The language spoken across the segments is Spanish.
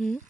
Ujú.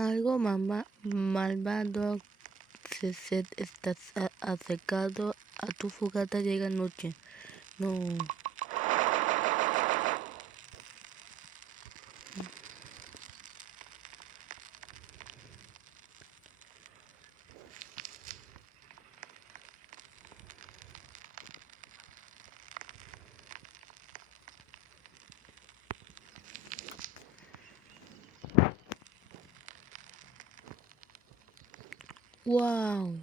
Algo malvado se está acercando a tu fogata llega noche. No. Wow.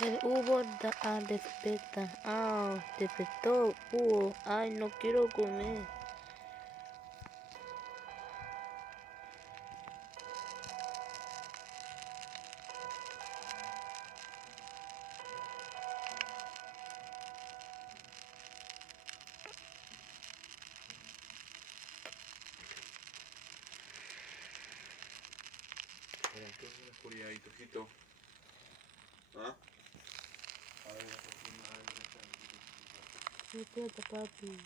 El Hugo despierta. Ah, despertó. Hugo. Ay, no quiero comer. Bueno, entonces la oscuridad y Tojito. ¿Ah? A ver, a ver, Despierta, papi.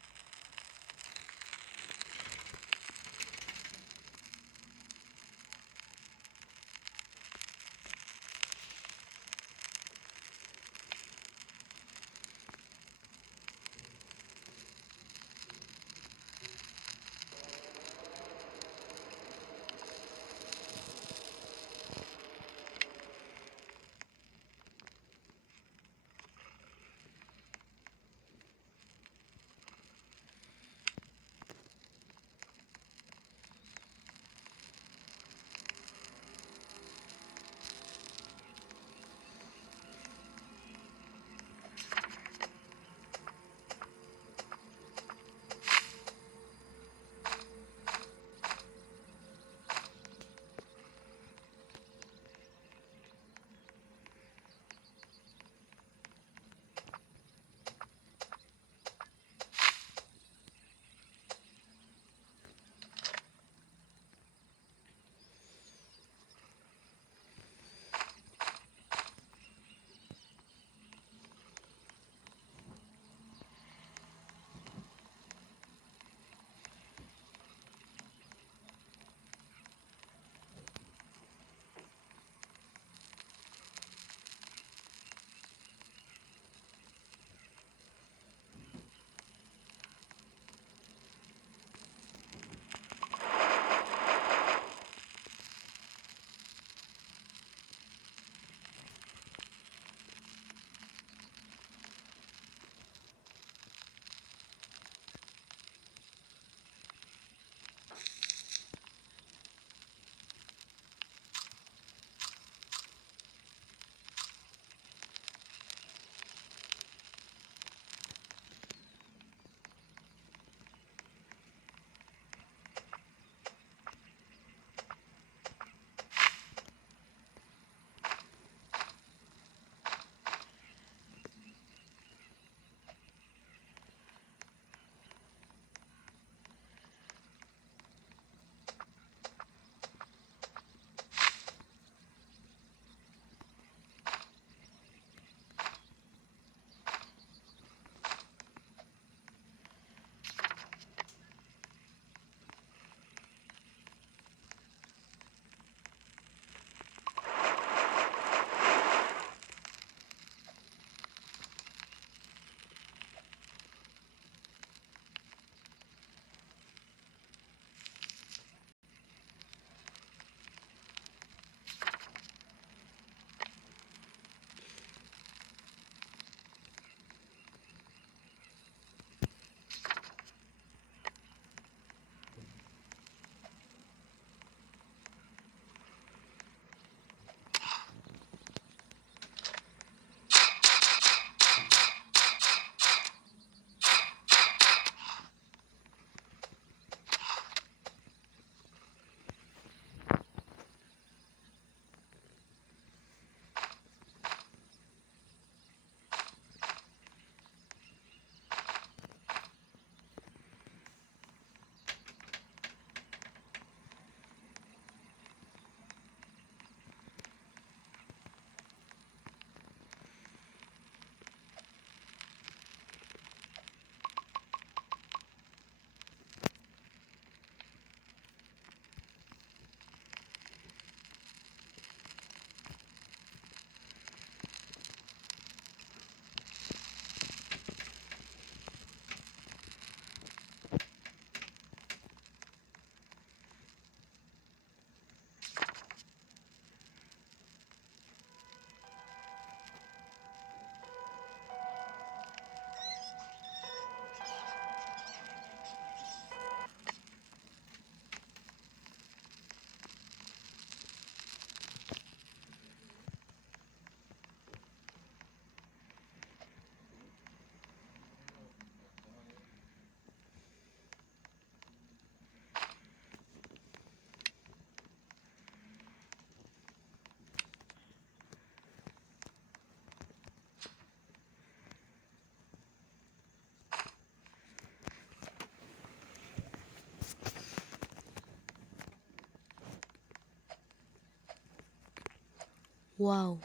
Wow.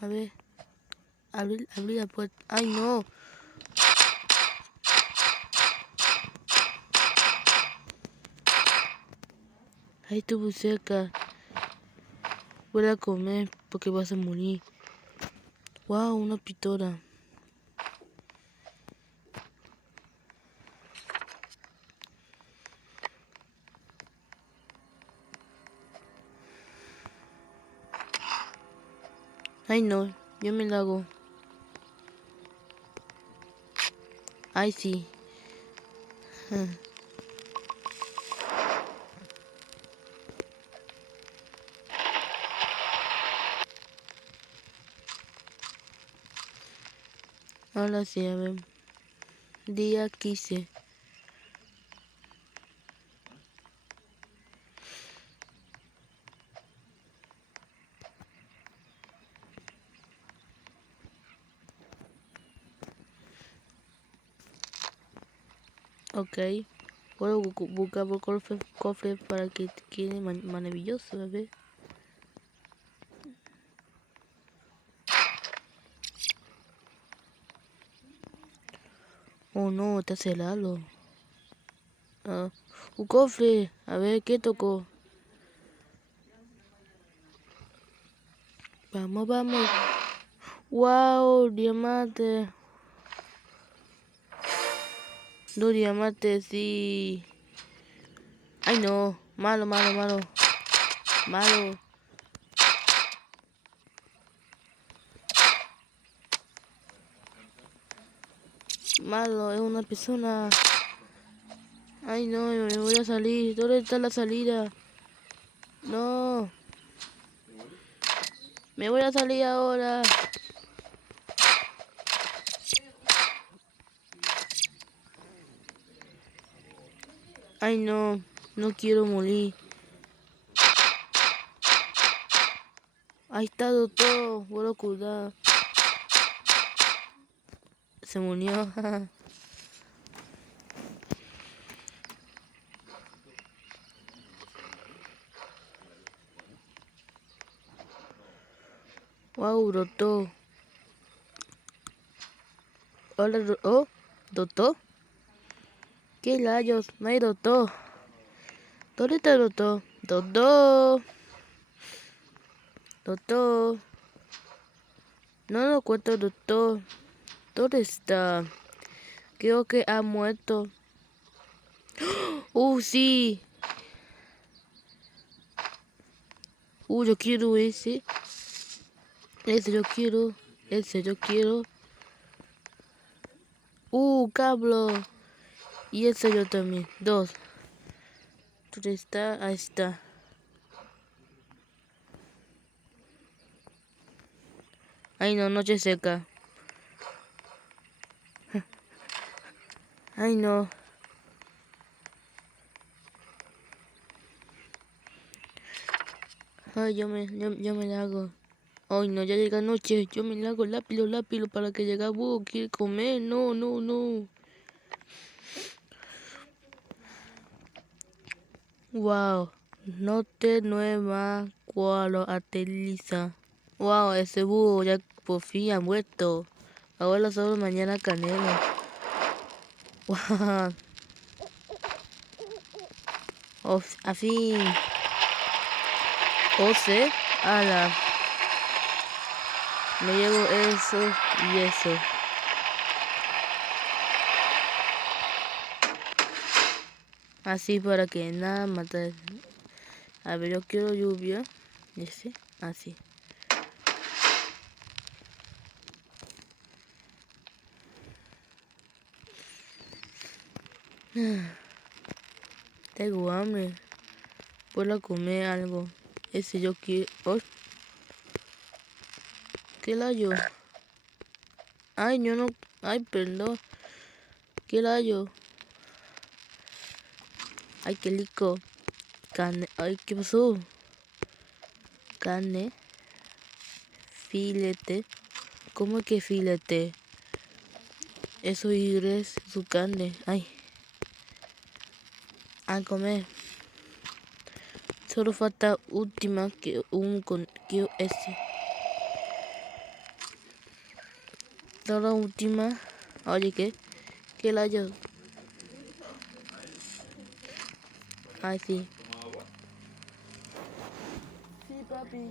A ver. Abrir la puerta. ¡Ay, no! Ahí estuvo cerca. Voy a comer porque vas a morir. Wow, una pistola. Ay, no. Yo me la hago. Ay, sí. Ahora sí, a ver. Día 15. Ok. Puedo buscar por cofre para que quede maravilloso, a ver. Oh no, está cerrado. Ah, un cofre. A ver, ¿qué tocó? Vamos, vamos. Wow, diamante. 2 diamantes, sí. Ay, no. Malo, malo, malo. Malo. Malo, es una persona. Ay, no, me voy a salir. ¿Dónde está la salida? No. Me voy a salir ahora. Ay, no. No quiero morir. Ahí está, doctor. Voy a cuidar. Se murió. Wow, doctor. Hola, oh, doctor. ¿Qué rayos? No hay doctor. ¿Dónde está el doctor? Doctor. Doctor. No lo encuentro, doctor. ¿Dónde está? Creo que ha muerto. Sí. Yo quiero ese. Ese yo quiero. Ese yo quiero. Cablo. Y ese yo también. 2. ¿Dónde está? Ahí está. Ay, no, noche seca. Ay, no. Ay, yo me la hago. Ay, no, ya llega noche. Yo me la hago lápido para que llegue búho. Quiere comer. No, no, no. Wow. Noche nueva cuando aterriza. Wow, ese búho ya por fin ha muerto. Ahora solo mañana canela. Wow. A fin. Ala. Me llevo eso y eso. Así para que nada mata. A ver, yo quiero lluvia. Ese, así. Tengo hambre. Puedo comer algo. Ese yo quiero. Oh, ¿qué layo? Ay, yo no. Ay, perdón. ¿Qué layo? Ay, qué rico. Carne. Ay, ¿qué pasó? Carne. Filete. ¿Cómo que filete? Eso es su carne. Ay. A comer. Solo falta última que un con que ese. Solo última. Oye, ¿qué la yo? Ay, sí. Sí, papi.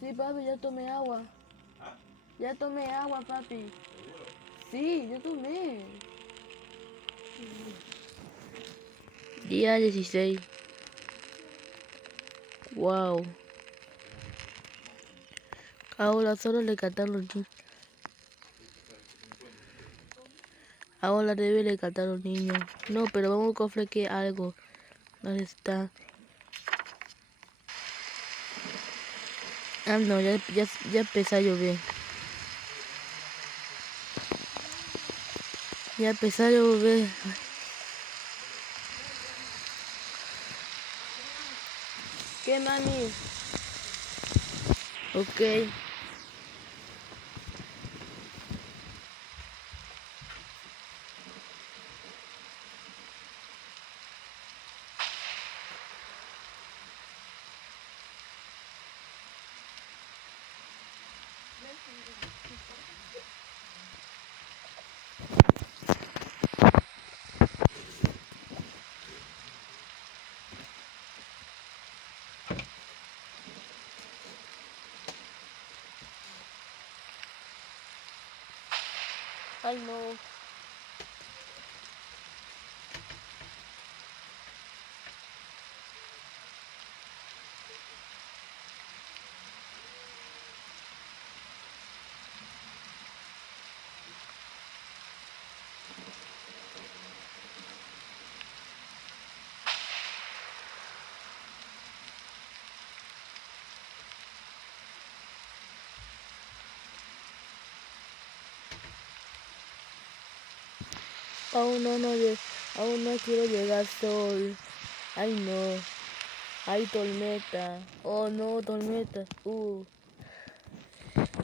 Sí, papi, ya tomé agua. Ya tomé agua, papi. Sí, yo tomé. Día 16. Wow. Ahora solo le cantan los niños. Ahora debe le cantar los niños. No, pero vamos a cofre que algo. ¿Dónde está? Ah, no, ya empezó a llover. Ya empezó a llover. ¿Qué, mami? Ok. Ay, no. Aún no quiero llegar sol. Ay, no. Hay tormenta. Oh, no, tormenta.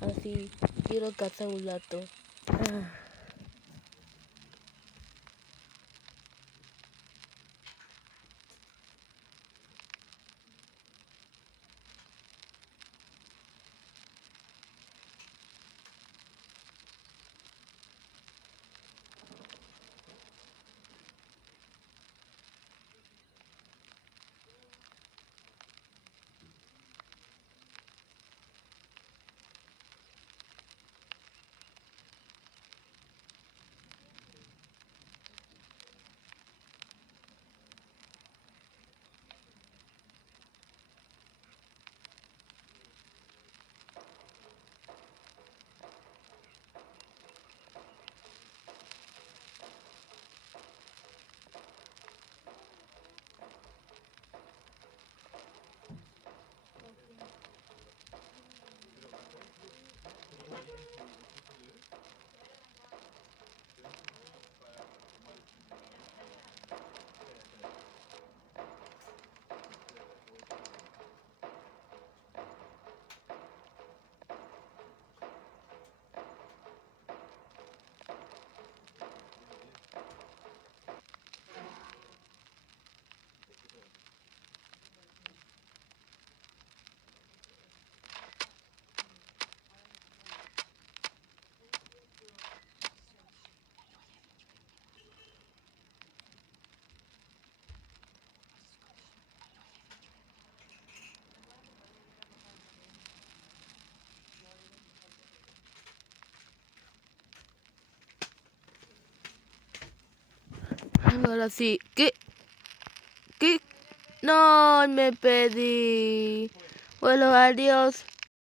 Así, quiero cazar un gato. Ah. Ahora sí. ¿Qué? No, me pedí. Bueno, adiós.